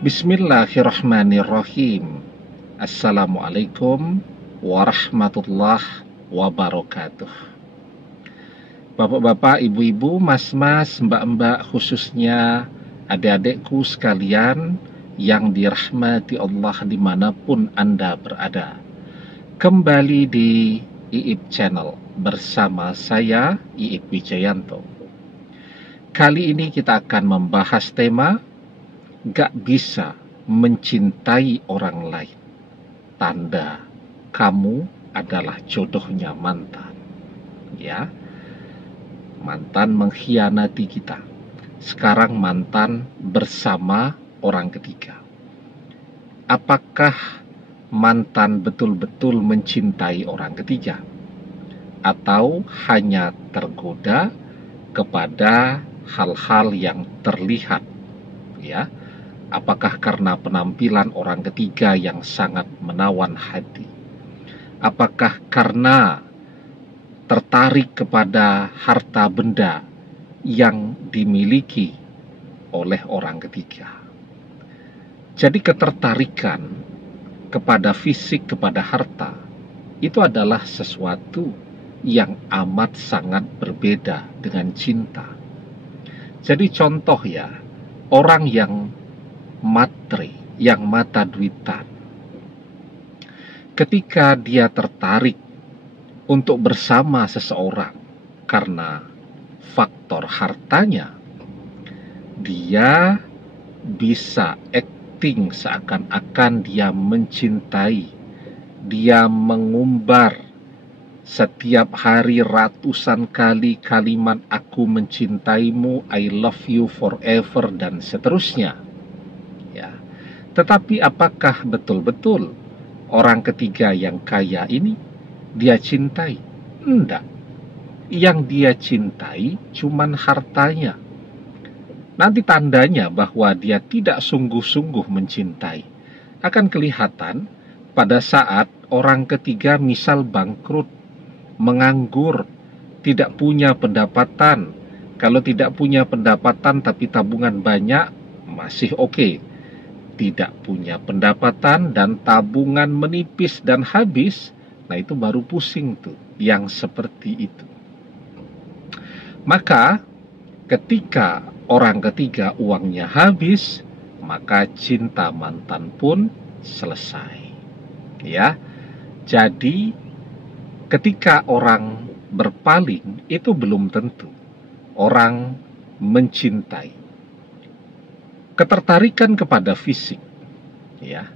Bismillahirrahmanirrahim. Assalamualaikum warahmatullahi wabarakatuh. Bapak-bapak, ibu-ibu, mas-mas, mbak-mbak, khususnya adik-adikku sekalian yang dirahmati Allah dimanapun Anda berada. Kembali di Iip Channel bersama saya, Iip Wijayanto. Kali ini kita akan membahas tema gak bisa mencintai orang lain. Tanda kamu adalah jodohnya mantan. Ya, mantan mengkhianati kita. Sekarang mantan bersama orang ketiga. Apakah mantan betul-betul mencintai orang ketiga? Atau hanya tergoda kepada hal-hal yang terlihat? Ya, apakah karena penampilan orang ketiga yang sangat menawan hati? Apakah karena tertarik kepada harta benda yang dimiliki oleh orang ketiga? Jadi ketertarikan kepada fisik, kepada harta, itu adalah sesuatu yang amat sangat berbeda dengan cinta. Jadi contoh ya, orang yang matre, yang mata duitan, ketika dia tertarik untuk bersama seseorang karena faktor hartanya, dia bisa acting seakan-akan dia mencintai, dia mengumbar setiap hari ratusan kali kalimat aku mencintaimu, I love you forever, dan seterusnya. Ya. Tetapi apakah betul-betul orang ketiga yang kaya ini dia cintai? Enggak. Yang dia cintai cuman hartanya. Nanti tandanya bahwa dia tidak sungguh-sungguh mencintai akan kelihatan pada saat orang ketiga misal bangkrut, menganggur, tidak punya pendapatan. Kalau tidak punya pendapatan tapi tabungan banyak, masih oke. Tidak punya pendapatan dan tabungan menipis dan habis, nah itu baru pusing tuh, yang seperti itu. Maka ketika orang ketiga uangnya habis, maka cinta mantan pun selesai. Ya, jadi ketika orang berpaling itu belum tentu orang mencintai. Ketertarikan kepada fisik, ya,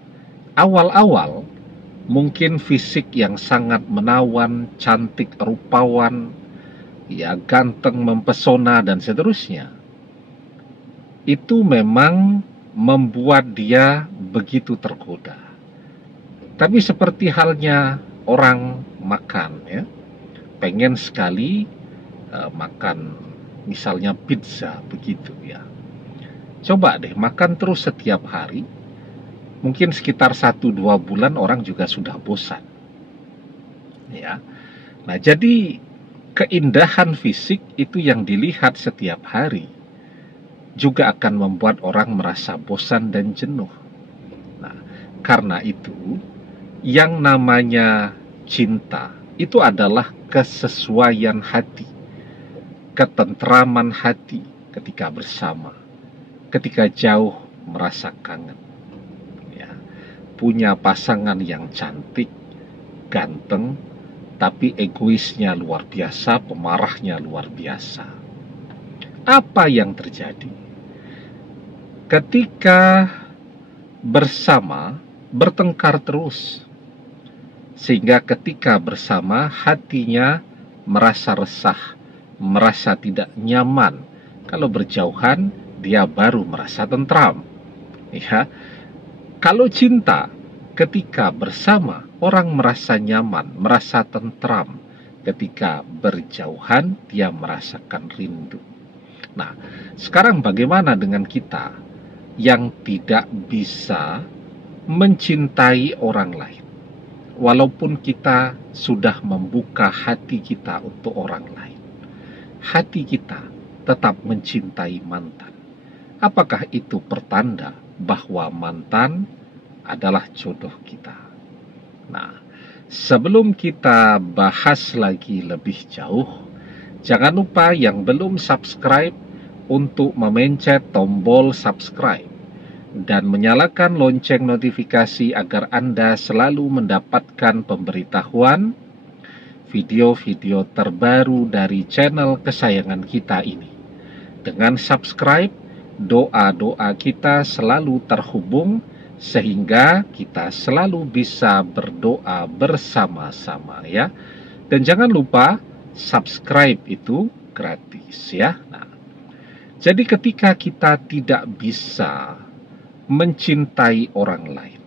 awal-awal mungkin fisik yang sangat menawan, cantik, rupawan, ya, ganteng, mempesona, dan seterusnya, itu memang membuat dia begitu tergoda. Tapi seperti halnya orang makan, ya, pengen sekali makan misalnya pizza begitu, ya. Coba deh makan terus setiap hari, mungkin sekitar 1-2 bulan orang juga sudah bosan. Ya. Nah, jadi keindahan fisik itu yang dilihat setiap hari juga akan membuat orang merasa bosan dan jenuh. Nah, karena itu yang namanya cinta itu adalah kesesuaian hati, ketentraman hati ketika bersama. Ketika jauh merasa kangen, ya, punya pasangan yang cantik, ganteng, tapi egoisnya luar biasa, pemarahnya luar biasa. Apa yang terjadi? Ketika bersama, bertengkar terus, sehingga ketika bersama hatinya merasa resah, merasa tidak nyaman. Kalau berjauhan, dia baru merasa tentram. Ya, kalau cinta, ketika bersama orang merasa nyaman, merasa tentram. Ketika berjauhan, dia merasakan rindu. Nah, sekarang bagaimana dengan kita yang tidak bisa mencintai orang lain, walaupun kita sudah membuka hati kita untuk orang lain? Hati kita tetap mencintai mantan. Apakah itu pertanda bahwa mantan adalah jodoh kita. Nah, sebelum kita bahas lagi lebih jauh, jangan lupa yang belum subscribe untuk memencet tombol subscribe dan menyalakan lonceng notifikasi agar Anda selalu mendapatkan pemberitahuan video-video terbaru dari channel kesayangan kita ini. Dengan subscribe, doa-doa kita selalu terhubung sehingga kita selalu bisa berdoa bersama-sama ya. Dan jangan lupa subscribe itu gratis ya. Nah, jadi ketika kita tidak bisa mencintai orang lain,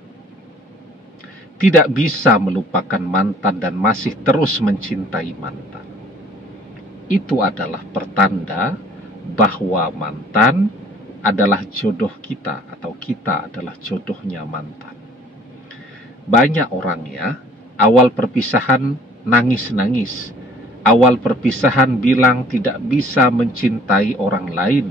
tidak bisa melupakan mantan dan masih terus mencintai mantan, itu adalah pertanda bahwa mantan adalah jodoh kita atau kita adalah jodohnya mantan. Banyak orang ya, awal perpisahan nangis-nangis, awal perpisahan bilang tidak bisa mencintai orang lain.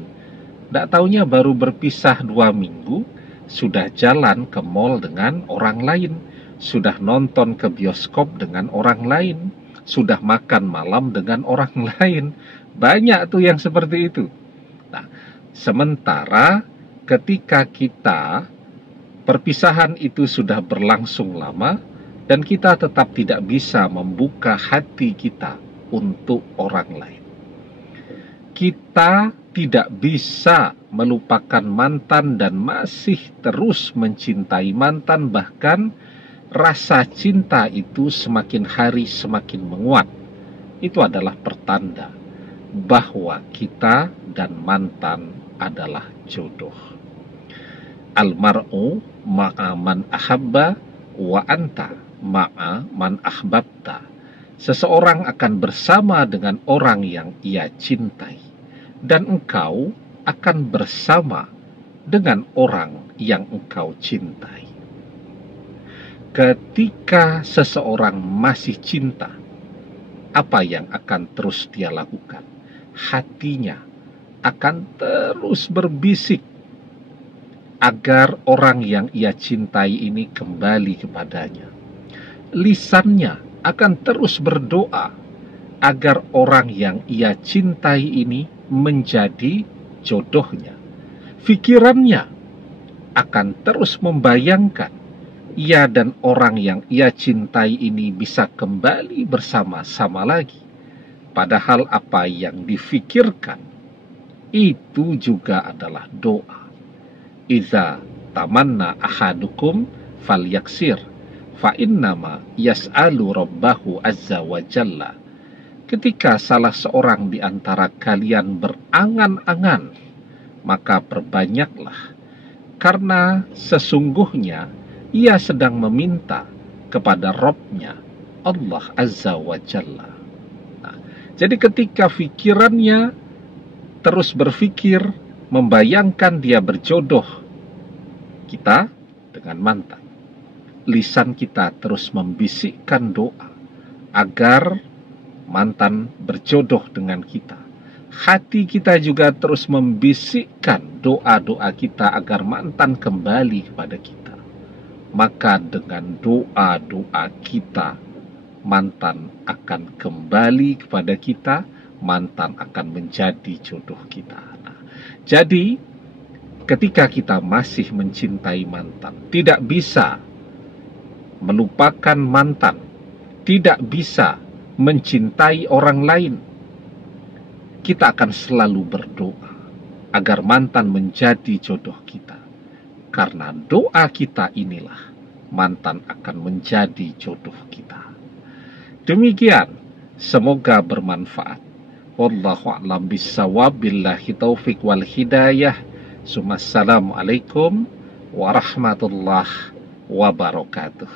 Tidak taunya baru berpisah 2 minggu, sudah jalan ke mall dengan orang lain, sudah nonton ke bioskop dengan orang lain, sudah makan malam dengan orang lain. Banyak tuh yang seperti itu. Nah, sementara ketika kita perpisahan itu sudah berlangsung lama dan kita tetap tidak bisa membuka hati kita untuk orang lain, kita tidak bisa melupakan mantan dan masih terus mencintai mantan, bahkan rasa cinta itu semakin hari semakin menguat. Itu adalah pertanda bahwa kita dan mantan adalah jodoh. Almar'u ma'a man ahabba wa anta ma'a man ahbabta. Seseorang akan bersama dengan orang yang ia cintai, dan engkau akan bersama dengan orang yang engkau cintai. Ketika seseorang masih cinta, apa yang akan terus dia lakukan? Hatinya akan terus berbisik agar orang yang ia cintai ini kembali kepadanya. Lisannya akan terus berdoa agar orang yang ia cintai ini menjadi jodohnya. Pikirannya akan terus membayangkan ia dan orang yang ia cintai ini bisa kembali bersama-sama lagi. Padahal apa yang difikirkan itu juga adalah doa. Iza tamanna ahadukum falyaksir fa innama yas'alu rabbahu azza wa jalla. Ketika salah seorang di antara kalian berangan-angan, maka perbanyaklah, karena sesungguhnya ia sedang meminta kepada Rabb-nya, Allah azza wa jalla. Nah, jadi ketika pikirannya terus berpikir, membayangkan dia berjodoh kita dengan mantan, lisan kita terus membisikkan doa agar mantan berjodoh dengan kita. Hati kita juga terus membisikkan doa-doa kita agar mantan kembali kepada kita. Maka dengan doa-doa kita, mantan akan kembali kepada kita, mantan akan menjadi jodoh kita. Nah, jadi ketika kita masih mencintai mantan, tidak bisa melupakan mantan, tidak bisa mencintai orang lain, kita akan selalu berdoa agar mantan menjadi jodoh kita. Karena doa kita inilah mantan akan menjadi jodoh kita. Demikian, semoga bermanfaat. Wallahu a'lam bissawab, billahi taufik wal hidayah. Assalamualaikum warahmatullahi wabarakatuh.